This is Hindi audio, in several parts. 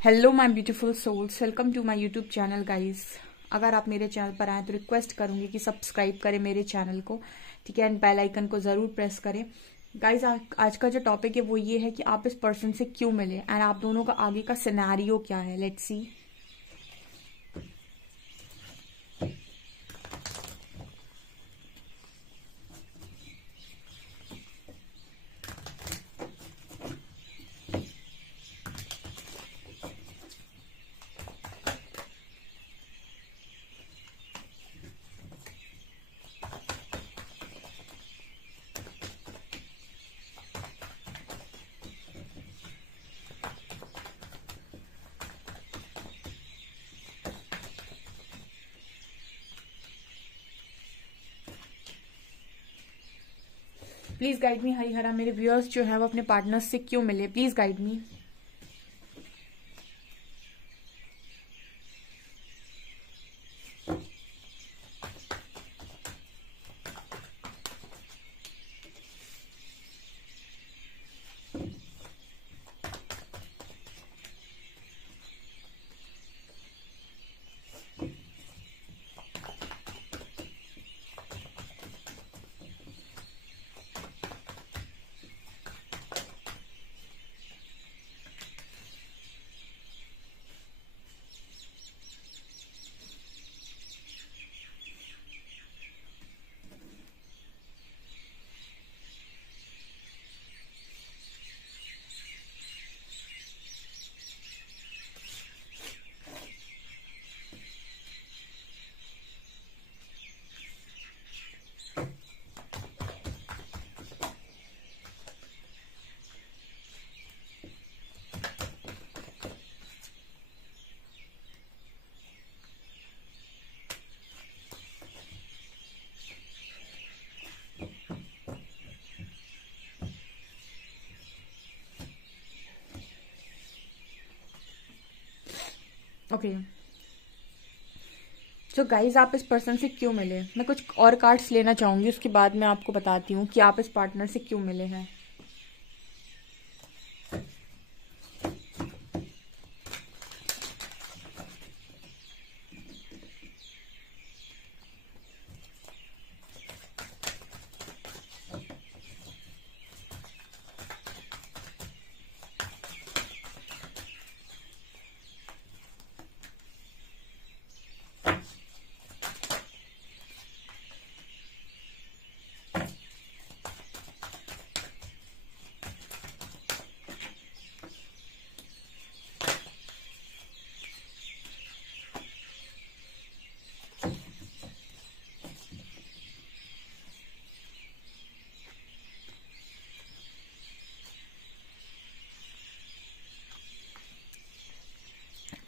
Hello my beautiful souls, welcome to my YouTube channel guys. अगर आप मेरे चैनल पर आए तो रिक्वेस्ट करूंगी कि सब्सक्राइब करें मेरे चैनल को, ठीक है, एंड बेल आइकन को जरूर प्रेस करें। गाइस आज का जो टॉपिक है वो ये है कि आप इस पर्सन से क्यों मिले एंड आप दोनों का आगे का सिनेरियो क्या है। Let's see. Please guide me Harihara. मेरे व्यूअर्स जो है वो अपने पार्टनर्स से क्यों मिले, please guide me. Okay so guys, आप इस पर्सन से क्यों मिले, मैं कुछ और कार्ड्स लेना चाहूंगी, उसके बाद मैं आपको बताती हूँ कि आप इस पार्टनर से क्यों मिले हैं।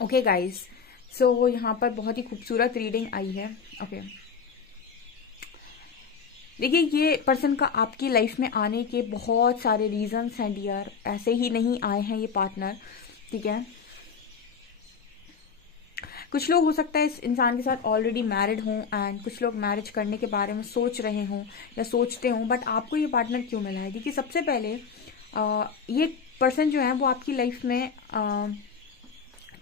ओके गाइज, सो यहाँ पर बहुत ही खूबसूरत रीडिंग आई है। ओके देखिए, ये पर्सन का आपकी लाइफ में आने के बहुत सारे रीजंस हैं डियर, ऐसे ही नहीं आए हैं ये पार्टनर, ठीक है। कुछ लोग हो सकता है इस इंसान के साथ ऑलरेडी मैरिड हों एंड कुछ लोग मैरिज करने के बारे में सोच रहे हों या सोचते हों, बट आपको ये पार्टनर क्यों मिला है। देखिए, सबसे पहले ये पर्सन जो है वो आपकी लाइफ में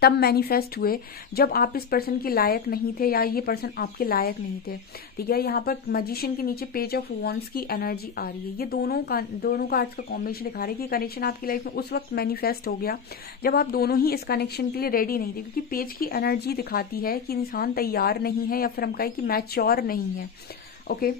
तब मैनिफेस्ट हुए जब आप इस पर्सन के लायक नहीं थे या ये पर्सन आपके लायक नहीं थे, ठीक है। यहाँ पर मैजिशियन के नीचे पेज ऑफ वॉन्ड्स की एनर्जी आ रही है। ये दोनों कार्ड्स का कॉम्बिनेशन दिखा रहे हैं कि कनेक्शन आपकी लाइफ में उस वक्त मैनिफेस्ट हो गया जब आप दोनों ही इस कनेक्शन के लिए रेडी नहीं थे, क्योंकि पेज की एनर्जी दिखाती है कि इंसान तैयार नहीं है या फिर हम कहें कि मैच्योर नहीं है। ओके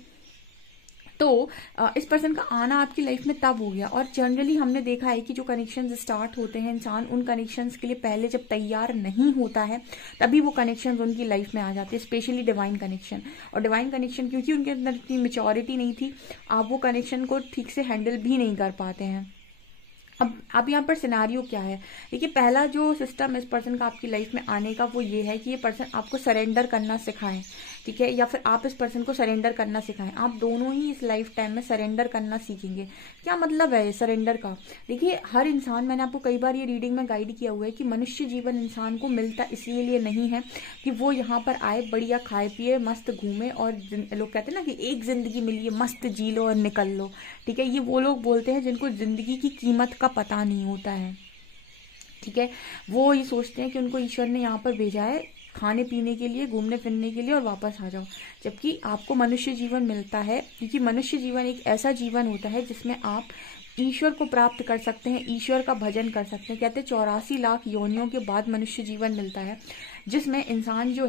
तो इस पर्सन का आना आपकी लाइफ में तब हो गया, और जनरली हमने देखा है कि जो कनेक्शंस स्टार्ट होते हैं, इंसान उन कनेक्शंस के लिए पहले जब तैयार नहीं होता है तभी वो कनेक्शंस उनकी लाइफ में आ जाते हैं, स्पेशली डिवाइन कनेक्शन। और डिवाइन कनेक्शन क्योंकि उनके अंदर इतनी मेच्योरिटी नहीं थी, आप वो कनेक्शन को ठीक से हैंडल भी नहीं कर पाते हैं। अब यहाँ पर सिनेरियो क्या है। देखिए, पहला जो सिस्टम इस पर्सन का आपकी लाइफ में आने का वो ये है कि ये पर्सन आपको सरेंडर करना सिखाएं, ठीक है, या फिर आप इस पर्सन को सरेंडर करना सिखाएं। आप दोनों ही इस लाइफ टाइम में सरेंडर करना सीखेंगे। क्या मतलब है सरेंडर का। देखिए, हर इंसान, मैंने आपको कई बार ये रीडिंग में गाइड किया हुआ है कि मनुष्य जीवन इंसान को मिलता इसीलिए नहीं है कि वो यहाँ पर आए, बढ़िया खाए पिए, मस्त घूमे, और लोग कहते हैं ना कि एक जिंदगी मिली है, मस्त जी लो और निकल लो, ठीक है। ये वो लोग बोलते हैं जिनको जिंदगी की कीमत का पता नहीं होता है, ठीक है। वो ये सोचते हैं कि उनको ईश्वर ने यहाँ पर भेजा है खाने पीने के लिए, घूमने फिरने के लिए और वापस आ जाओ। जबकि आपको मनुष्य जीवन मिलता है, क्योंकि मनुष्य जीवन एक ऐसा जीवन होता है जिसमें आप ईश्वर को प्राप्त कर सकते हैं, ईश्वर का भजन कर सकते हैं। कहते हैं 84 लाख योनियों के बाद मनुष्य जीवन मिलता है, जिसमें इंसान जो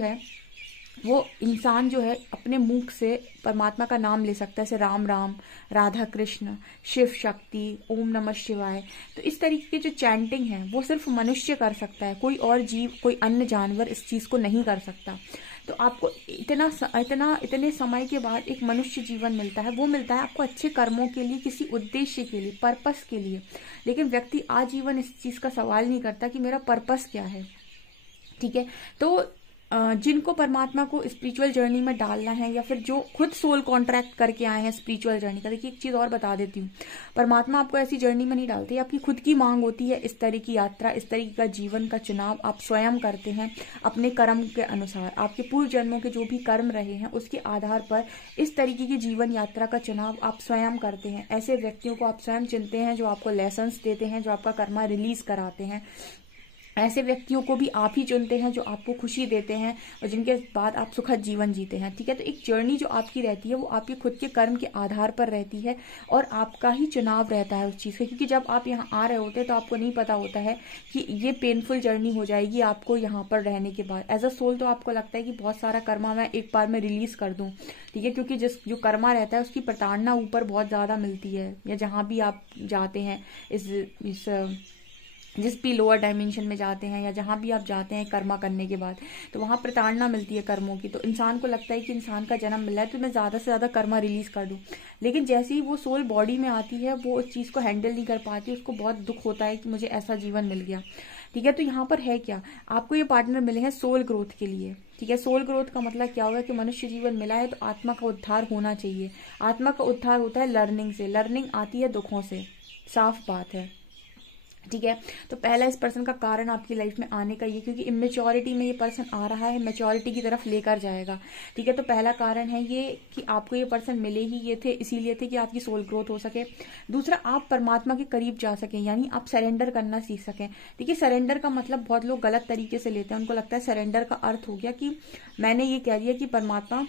है अपने मुख से परमात्मा का नाम ले सकता है, जैसे राम राम, राधा कृष्ण, शिव शक्ति, ओम नमः शिवाय। तो इस तरीके की जो चैंटिंग है वो सिर्फ मनुष्य कर सकता है, कोई और जीव, कोई अन्य जानवर इस चीज को नहीं कर सकता। तो आपको इतने समय के बाद एक मनुष्य जीवन मिलता है, वो मिलता है आपको अच्छे कर्मों के लिए, किसी उद्देश्य के लिए, पर्पस के लिए। लेकिन व्यक्ति आजीवन इस चीज का सवाल नहीं करता कि मेरा पर्पस क्या है। ठीक है। तो जिनको परमात्मा को स्पिरिचुअल जर्नी में डालना है, या फिर जो खुद सोल कॉन्ट्रैक्ट करके आए हैं स्पिरिचुअल जर्नी का, देखिए एक चीज और बता देती हूँ, परमात्मा आपको ऐसी जर्नी में नहीं डालते, आपकी खुद की मांग होती है। इस तरह की यात्रा, इस तरीके का जीवन का चुनाव आप स्वयं करते हैं अपने कर्म के अनुसार। आपके पूर्व जन्मों के जो भी कर्म रहे हैं उसके आधार पर इस तरीके की जीवन यात्रा का चुनाव आप स्वयं करते हैं। ऐसे व्यक्तियों को आप स्वयं चुनते हैं जो आपको लेसन्स देते हैं, जो आपका कर्मा रिलीज कराते हैं। ऐसे व्यक्तियों को भी आप ही चुनते हैं जो आपको खुशी देते हैं और जिनके बाद आप सुखद जीवन जीते हैं। ठीक है। तो एक जर्नी जो आपकी रहती है वो आपके खुद के कर्म के आधार पर रहती है और आपका ही चुनाव रहता है उस चीज़ का। क्योंकि जब आप यहाँ आ रहे होते हैं तो आपको नहीं पता होता है कि ये पेनफुल जर्नी हो जाएगी आपको यहाँ पर रहने के बाद। एज अ सोल तो आपको लगता है कि बहुत सारा कर्मा मैं एक बार में रिलीज कर दूँ। ठीक है। क्योंकि जो कर्मा रहता है उसकी प्रताड़ना ऊपर बहुत ज़्यादा मिलती है, या जहाँ भी आप जाते हैं जिस भी लोअर डायमेंशन में जाते हैं, या जहां भी आप जाते हैं कर्मा करने के बाद, तो वहां प्रताड़ना मिलती है कर्मों की। तो इंसान को लगता है कि इंसान का जन्म मिला है तो मैं ज्यादा से ज्यादा कर्मा रिलीज कर दूं। लेकिन जैसे ही वो सोल बॉडी में आती है वो उस चीज को हैंडल नहीं कर पाती, उसको बहुत दुख होता है कि मुझे ऐसा जीवन मिल गया। ठीक है। तो यहाँ पर है क्या, आपको ये पार्टनर मिले हैं सोल ग्रोथ के लिए। ठीक है। सोल ग्रोथ का मतलब क्या होगा कि मनुष्य जीवन मिला है तो आत्मा का उद्धार होना चाहिए। आत्मा का उद्धार होता है लर्निंग से, लर्निंग आती है दुखों से, साफ बात है। ठीक है। तो पहला इस पर्सन का कारण आपकी लाइफ में आने का ये, क्योंकि इमेच्योरिटी में ये पर्सन आ रहा है, मैच्योरिटी की तरफ लेकर जाएगा। ठीक है। तो पहला कारण है ये कि आपको ये पर्सन मिले ही ये थे, इसीलिए थे कि आपकी सोल ग्रोथ हो सके। दूसरा, आप परमात्मा के करीब जा सकें, यानी आप सरेंडर करना सीख सकें। देखिए सरेंडर का मतलब बहुत लोग गलत तरीके से लेते हैं। उनको लगता है सरेंडर का अर्थ हो गया कि मैंने ये कह दिया कि परमात्मा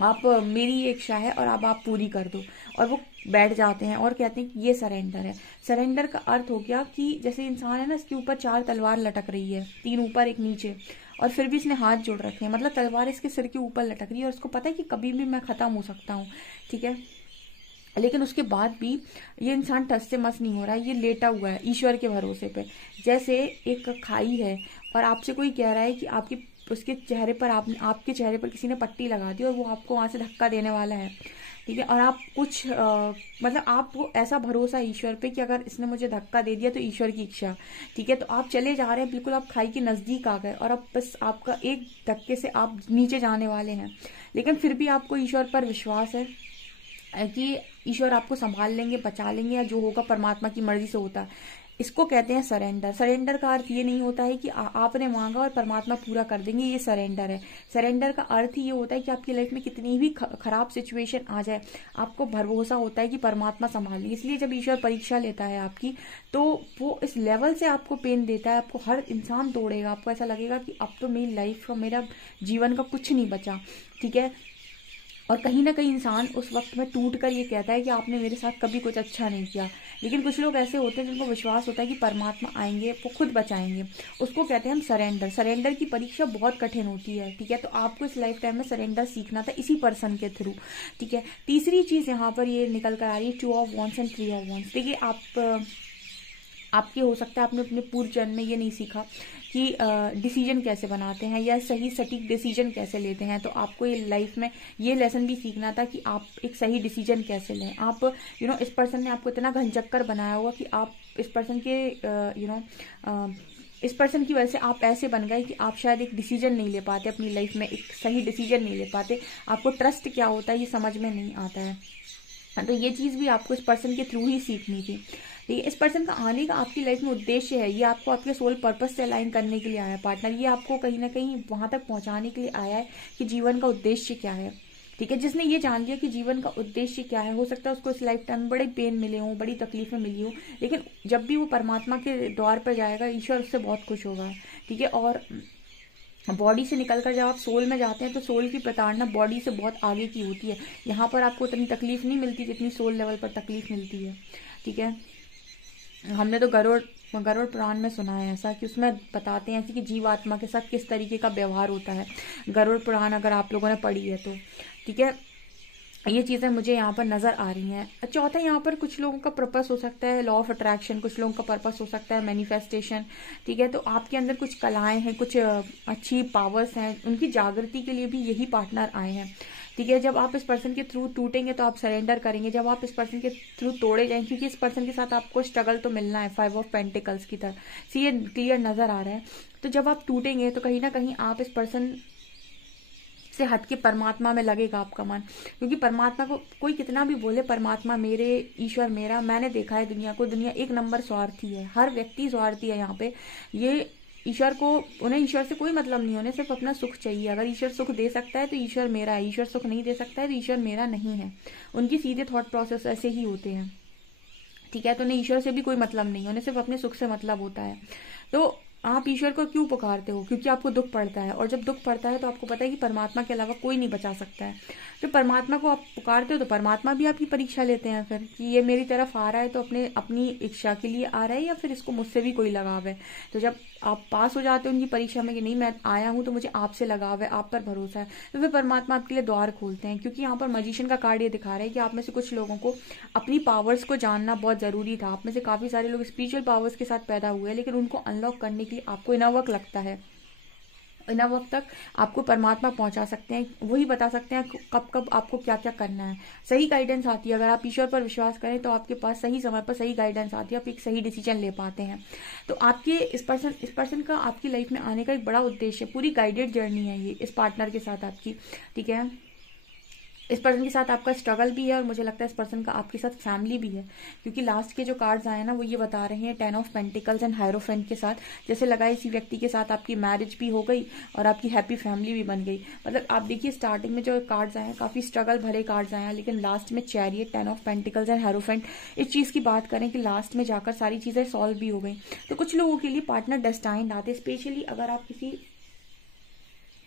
आप मेरी ये इच्छा है और अब आप पूरी कर दो, और वो बैठ जाते हैं और कहते हैं कि ये सरेंडर है। सरेंडर का अर्थ हो गया कि जैसे इंसान है ना, इसके ऊपर 4 तलवार लटक रही है, 3 ऊपर 1 नीचे, और फिर भी इसने हाथ जोड़ रखे हैं, मतलब तलवार इसके सिर के ऊपर लटक रही है और उसको पता है कि कभी भी मैं खत्म हो सकता हूँ। ठीक है। लेकिन उसके बाद भी ये इंसान टस से मस नहीं हो रहा है, ये लेटा हुआ है ईश्वर के भरोसे पे। जैसे एक खाई है और आपसे कोई कह रहा है कि उसके चेहरे पर आपके चेहरे पर किसी ने पट्टी लगा दी और वो आपको वहां से धक्का देने वाला है। ठीक है। और आप कुछ मतलब आपको ऐसा भरोसा है ईश्वर पे कि अगर इसने मुझे धक्का दे दिया तो ईश्वर की इच्छा। ठीक है। तो आप चले जा रहे हैं, बिल्कुल आप खाई के नजदीक आ गए और अब बस आपका एक धक्के से आप नीचे जाने वाले हैं। लेकिन फिर भी आपको ईश्वर पर विश्वास है कि ईश्वर आपको संभाल लेंगे, बचा लेंगे, या जो होगा परमात्मा की मर्जी से होता है। इसको कहते हैं सरेंडर। सरेंडर का अर्थ ये नहीं होता है कि आपने मांगा और परमात्मा पूरा कर देंगे, ये सरेंडर है। सरेंडर का अर्थ ही ये होता है कि आपकी लाइफ में कितनी भी खराब सिचुएशन आ जाए, आपको भरोसा होता है कि परमात्मा संभाल लेंगे। इसलिए जब ईश्वर परीक्षा लेता है आपकी, तो वो इस लेवल से आपको पेन देता है, आपको हर इंसान तोड़ेगा, आपको ऐसा लगेगा कि अब तो मेरी लाइफ का, मेरा जीवन का कुछ नहीं बचा। ठीक है। और कहीं ना कहीं इंसान उस वक्त में टूट कर ये कहता है कि आपने मेरे साथ कभी कुछ अच्छा नहीं किया। लेकिन कुछ लोग ऐसे होते हैं जिनको विश्वास होता है कि परमात्मा आएंगे, वो खुद बचाएंगे, उसको कहते हैं हम सरेंडर। सरेंडर की परीक्षा बहुत कठिन होती है। ठीक है। तो आपको इस लाइफ टाइम में सरेंडर सीखना था इसी पर्सन के थ्रू। ठीक है। तीसरी चीज यहाँ पर ये निकल कर आ रही है 2 of wands and 3 of wands. देखिए आपके हो सकता है आपने अपने पूर्व जन्म में ये नहीं सीखा कि डिसीजन कैसे बनाते हैं या सही सटीक डिसीजन कैसे लेते हैं। तो आपको ये लाइफ में ये लेसन भी सीखना था कि आप एक सही डिसीजन कैसे लें। आप इस पर्सन ने आपको इतना घनचक्कर बनाया हुआ कि आप इस पर्सन के इस पर्सन की वजह से आप ऐसे बन गए कि आप शायद एक डिसीजन नहीं ले पाते अपनी लाइफ में, एक सही डिसीजन नहीं ले पाते। आपको ट्रस्ट क्या होता है ये समझ में नहीं आता है। तो ये चीज भी आपको इस पर्सन के थ्रू ही सीखनी थी। ठीक है। इस पर्सन का आने का आपकी लाइफ में उद्देश्य है, ये आपको आपके सोल पर्पस से अलाइन करने के लिए आया है पार्टनर। ये आपको कहीं ना कहीं वहां तक पहुंचाने के लिए आया है कि जीवन का उद्देश्य क्या है। ठीक है, जिसने ये जान लिया कि जीवन का उद्देश्य क्या है। हो सकता है उसको इस लाइफ टाइम बड़े पेन मिले हों, बड़ी तकलीफें मिली हो, लेकिन जब भी वो परमात्मा के द्वार पर जाएगा, ईश्वर उससे बहुत खुश होगा। ठीक है, और बॉडी से निकलकर जब आप सोल में जाते हैं तो सोल की प्रताड़ना बॉडी से बहुत आगे की होती है। यहाँ पर आपको उतनी तकलीफ नहीं मिलती जितनी सोल लेवल पर तकलीफ मिलती है। ठीक है, हमने तो गरुड़ पुराण में सुना है ऐसा, कि उसमें बताते हैं ऐसे कि जीवात्मा के साथ किस तरीके का व्यवहार होता है। गरुड़ पुराण अगर आप लोगों ने पढ़ी है तो ठीक है, ये चीज़ें मुझे यहाँ पर नज़र आ रही हैं। चौथा, यहाँ पर कुछ लोगों का पर्पस हो सकता है लॉ ऑफ अट्रैक्शन, कुछ लोगों का पर्पस हो सकता है मैनिफेस्टेशन। ठीक है, तो आपके अंदर कुछ कलाएं हैं, कुछ अच्छी पावर्स हैं, उनकी जागृति के लिए भी यही पार्टनर आए हैं। ठीक है, जब आप इस पर्सन के थ्रू टूटेंगे तो आप सरेंडर करेंगे, जब आप इस पर्सन के थ्रू तोड़े जाएंगे, क्योंकि इस पर्सन के साथ आपको स्ट्रगल तो मिलना है, 5 ऑफ पेंटिकल्स की तरह सी, ये क्लियर नजर आ रहा है। तो जब आप टूटेंगे तो कहीं ना कहीं आप इस पर्सन से हट के परमात्मा में लगेगा आपका मन, क्योंकि परमात्मा को कोई कितना भी बोले परमात्मा मेरे, ईश्वर मेरा, मैंने देखा है दुनिया को, दुनिया एक नंबर स्वार्थी है, हर व्यक्ति स्वार्थी है यहाँ पे। ये ईश्वर को, उन्हें ईश्वर से कोई मतलब नहीं, उन्हें सिर्फ अपना सुख चाहिए। अगर ईश्वर सुख दे सकता है तो ईश्वर मेरा है, ईश्वर सुख नहीं दे सकता है तो ईश्वर मेरा नहीं है। उनकी सीधे थॉट प्रोसेस ऐसे ही होते हैं। ठीक है, तो उन्हें ईश्वर से भी कोई मतलब नहीं, उन्हें सिर्फ अपने सुख से मतलब होता है। तो आप ईश्वर को क्यों पुकारते हो? क्योंकि आपको दुख पड़ता है, और जब दुख पड़ता है तो आपको पता है कि परमात्मा के अलावा कोई नहीं बचा सकता है। जब परमात्मा को आप पुकारते हो तो परमात्मा भी आपकी परीक्षा लेते हैं फिर, कि ये मेरी तरफ आ रहा है तो अपनी इच्छा के लिए आ रहा है या फिर इसको मुझसे भी कोई लगाव है। तो जब आप पास हो जाते हो उनकी परीक्षा में कि नहीं मैं आया हूं तो मुझे आपसे लगाव है, आप पर भरोसा है, तो फिर परमात्मा आपके लिए द्वार खोलते हैं। क्योंकि यहाँ पर मैजिशियन का कार्ड ये दिखा रहा है कि आप में से कुछ लोगों को अपनी पावर्स को जानना बहुत जरूरी था। आप में से काफी सारे लोग स्पिरिचुअल पावर्स के साथ पैदा हुए हैं, लेकिन उनको अनलॉक करने के लिए आपको इनफ वक्त लगता है। इनफ वक्त तक आपको परमात्मा पहुंचा सकते हैं, वही बता सकते हैं कब कब आपको क्या क्या करना है। सही गाइडेंस आती है, अगर आप ईश्वर पर विश्वास करें तो आपके पास सही समय पर सही गाइडेंस आती है, आप एक सही डिसीजन ले पाते हैं। तो आपके इस पर्सन का आपकी लाइफ में आने का एक बड़ा उद्देश्य है, पूरी गाइडेड जर्नी है ये इस पार्टनर के साथ आपकी। ठीक है, इस पर्सन के साथ आपका स्ट्रगल भी है, और मुझे लगता है इस पर्सन का आपके साथ फैमिली भी है, क्योंकि लास्ट के जो कार्ड्स आए ना वो ये बता रहे हैं 10 ऑफ पेंटिकल्स एंड हायरोफेंट के साथ, जैसे लगा इसी व्यक्ति के साथ आपकी मैरिज भी हो गई और आपकी हैप्पी फैमिली भी बन गई। मतलब आप देखिए स्टार्टिंग में जो कार्ड्स आए हैं काफी स्ट्रगल भरे कार्ड्स आए हैं, लेकिन लास्ट में chariot, 10 of pentacles and hierophant, इस चीज की बात करें कि लास्ट में जाकर सारी चीजें सॉल्व भी हो गई। तो कुछ लोगों के लिए पार्टनर डेस्टाइन्ड आते, स्पेशली अगर आप किसी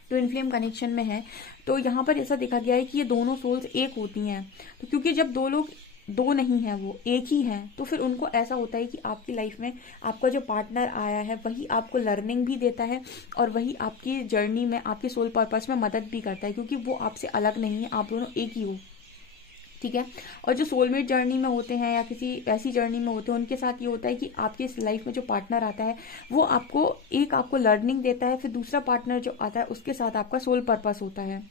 ट्विन फ्लेम कनेक्शन में है तो यहाँ पर ऐसा देखा गया है कि ये दोनों सोल्स एक होती हैं। तो क्योंकि जब दो लोग दो नहीं है, वो एक ही हैं, तो फिर उनको ऐसा होता है कि आपकी लाइफ में आपका जो पार्टनर आया है वही आपको लर्निंग भी देता है और वही आपकी जर्नी में, आपके सोल पर्पस में मदद भी करता है, क्योंकि वो आपसे अलग नहीं है, आप दोनों एक ही हो। ठीक है, और जो सोलमेट जर्नी में होते हैं या किसी ऐसी जर्नी में होते हैं, उनके साथ ये होता है कि आपके इस लाइफ में जो पार्टनर आता है वो आपको लर्निंग देता है, फिर दूसरा पार्टनर जो आता है उसके साथ आपका सोल पर्पस होता है।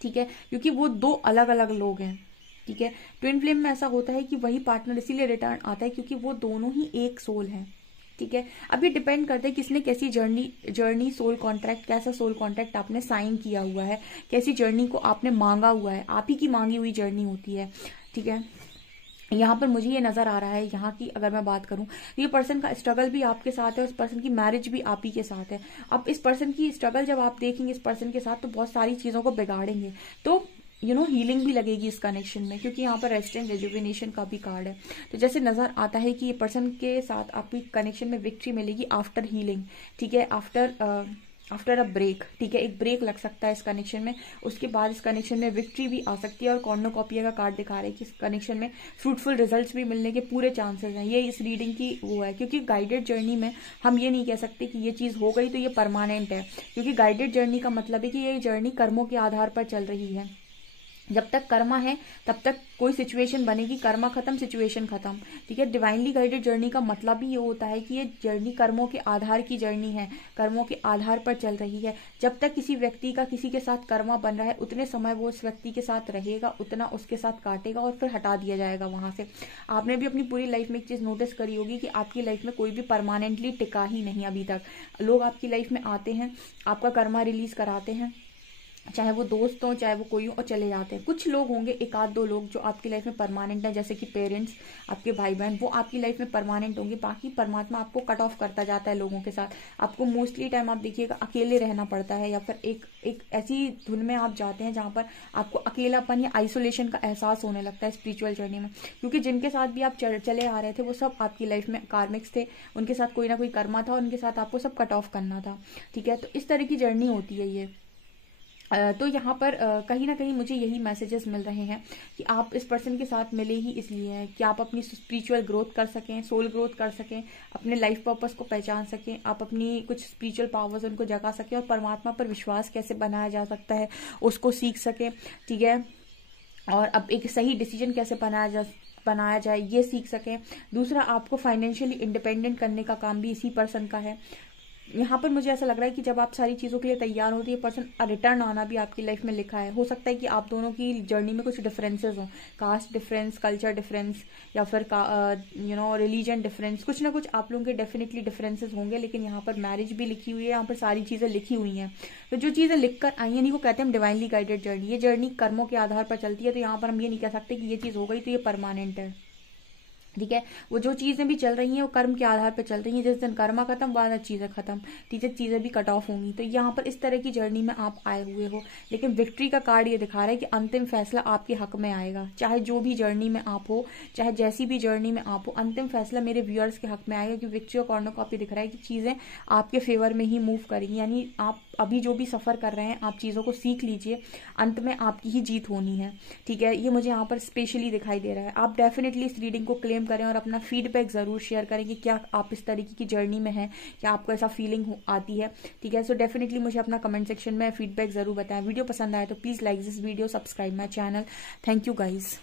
ठीक है, क्योंकि वो दो अलग अलग लोग हैं। ठीक है, ट्विन फ्लेम में ऐसा होता है कि वही पार्टनर इसीलिए रिटर्न आता है क्योंकि वो दोनों ही एक सोल हैं। ठीक है, अब ये डिपेंड करता है किसने कैसी जर्नी सोल कॉन्ट्रैक्ट, कैसा सोल कॉन्ट्रैक्ट आपने साइन किया हुआ है, कैसी जर्नी को आपने मांगा हुआ है, आप ही की मांगी हुई जर्नी होती है। ठीक है, यहाँ पर मुझे ये नजर आ रहा है, यहाँ की अगर मैं बात करूं, ये पर्सन का स्ट्रगल भी आपके साथ है, उस पर्सन की मैरिज भी आप ही के साथ है। अब इस पर्सन की स्ट्रगल जब आप देखेंगे इस पर्सन के साथ तो बहुत सारी चीजों को बिगाड़ेंगे, तो हीलिंग भी लगेगी इस कनेक्शन में, क्योंकि यहाँ पर रेस्ट एंड रेजुविनेशन का भी कार्ड है। तो जैसे नजर आता है कि ये पर्सन के साथ आपकी कनेक्शन में विक्ट्री मिलेगी आफ्टर हीलिंग। ठीक है, आफ्टर अ ब्रेक। ठीक है, एक ब्रेक लग सकता है इस कनेक्शन में, उसके बाद इस कनेक्शन में विक्ट्री भी आ सकती है, और कॉर्नोकॉपिया का कार्ड दिखा रहा है कि इस कनेक्शन में फ्रूटफुल रिजल्ट्स भी मिलने के पूरे चांसेस हैं। ये इस रीडिंग की वो है, क्योंकि गाइडेड जर्नी में हम ये नहीं कह सकते कि ये चीज हो गई तो ये परमानेंट है, क्योंकि गाइडेड जर्नी का मतलब है कि ये जर्नी कर्मों के आधार पर चल रही है। जब तक कर्मा है तब तक कोई सिचुएशन बनेगी, कर्मा खत्म सिचुएशन खत्म। ठीक है, डिवाइनली गाइडेड जर्नी का मतलब भी ये होता है कि ये जर्नी कर्मों के आधार की जर्नी है, कर्मों के आधार पर चल रही है। जब तक किसी व्यक्ति का किसी के साथ कर्मा बन रहा है उतने समय वो उस व्यक्ति के साथ रहेगा, उतना उसके साथ काटेगा और फिर हटा दिया जाएगा वहां से। आपने भी अपनी पूरी लाइफ में एक चीज नोटिस करी होगी कि आपकी लाइफ में कोई भी परमानेंटली टिका ही नहीं अभी तक। लोग आपकी लाइफ में आते हैं, आपका कर्मा रिलीज कराते हैं, चाहे वो दोस्त हो चाहे वो कोई हो, और चले जाते हैं। कुछ लोग होंगे, एक आध दो लोग जो आपकी लाइफ में परमानेंट है, जैसे कि पेरेंट्स, आपके भाई बहन, वो आपकी लाइफ में परमानेंट होंगे। बाकी परमात्मा आपको कट ऑफ करता जाता है लोगों के साथ। आपको मोस्टली टाइम आप देखिएगा अकेले रहना पड़ता है, या फिर एक ऐसी धुन में आप जाते हैं जहां पर आपको अकेलापन या आइसोलेशन का एहसास होने लगता है स्पिरिचुअल जर्नी में। क्योंकि जिनके साथ भी आप चले आ रहे थे वो सब आपकी लाइफ में कार्मिक्स थे, उनके साथ कोई ना कोई कर्मा था, उनके साथ आपको सब कट ऑफ करना था। ठीक है, तो इस तरह की जर्नी होती है ये। तो यहाँ पर कहीं ना कहीं मुझे यही मैसेजेस मिल रहे हैं कि आप इस पर्सन के साथ मिले ही इसलिए हैं कि आप अपनी स्पिरिचुअल ग्रोथ कर सकें, सोल ग्रोथ कर सकें, अपने लाइफ पर्पस को पहचान सकें, आप अपनी कुछ स्पिरिचुअल पावर्स उनको जगा सकें, और परमात्मा पर विश्वास कैसे बनाया जा सकता है उसको सीख सकें। ठीक है, और अब एक सही डिसीजन कैसे बनाया जाए ये सीख सकें। दूसरा, आपको फाइनेंशियली इंडिपेंडेंट करने का काम भी इसी पर्सन का है। यहाँ पर मुझे ऐसा लग रहा है कि जब आप सारी चीज़ों के लिए तैयार होती है, पर्सन रिटर्न आना भी आपकी लाइफ में लिखा है। हो सकता है कि आप दोनों की जर्नी में कुछ डिफरेंसेस हों, कास्ट डिफरेंस, कल्चर डिफरेंस, या फिर रिलीजन डिफरेंस, कुछ ना कुछ आप लोगों के डेफिनेटली डिफरेंसेस होंगे। लेकिन यहाँ पर मैरिज भी लिखी हुई है, यहाँ पर सारी चीज़ें लिखी हुई हैं। तो जो चीज़ें लिख कर आई हैं, इन्हीं को कहते हैं हम डिवाइनली गाइडेड जर्नी। ये जर्नी कर्मों के आधार पर चलती है, तो यहाँ पर हम ये नहीं कह सकते कि ये चीज़ हो गई तो ये परमानेंट है। ठीक है, वो जो चीजें भी चल रही हैं वो कर्म के आधार पर चल रही हैं। जिस दिन कर्मा खत्म, बाद चीजें खत्म। ठीक है, चीजें भी कट ऑफ होंगी। तो यहाँ पर इस तरह की जर्नी में आप आए हुए हो, लेकिन विक्ट्री का कार्ड ये दिखा रहा है कि अंतिम फैसला आपके हक में आएगा। चाहे जो भी जर्नी में आप हो, चाहे जैसी भी जर्नी में आप हो, अंतिम फैसला मेरे व्यूअर्स के हक में आएगा। क्योंकि विक्ट्री और कॉर्नर को आप ये दिख रहा है कि चीजें आपके फेवर में ही मूव करेंगी। यानी आप अभी जो भी सफर कर रहे हैं, आप चीजों को सीख लीजिए, अंत में आपकी ही जीत होनी है। ठीक है, ये मुझे यहाँ पर स्पेशली दिखाई दे रहा है। आप डेफिनेटली इस रीडिंग को क्लेम करें और अपना फीडबैक जरूर शेयर करें कि क्या आप इस तरीके की जर्नी में हैं, क्या आपको ऐसा फीलिंग आती है। ठीक है, सो डेफिनेटली मुझे अपना कमेंट सेक्शन में फीडबैक जरूर बताएं। वीडियो पसंद आए तो please like this video, subscribe my channel. Thank you guys.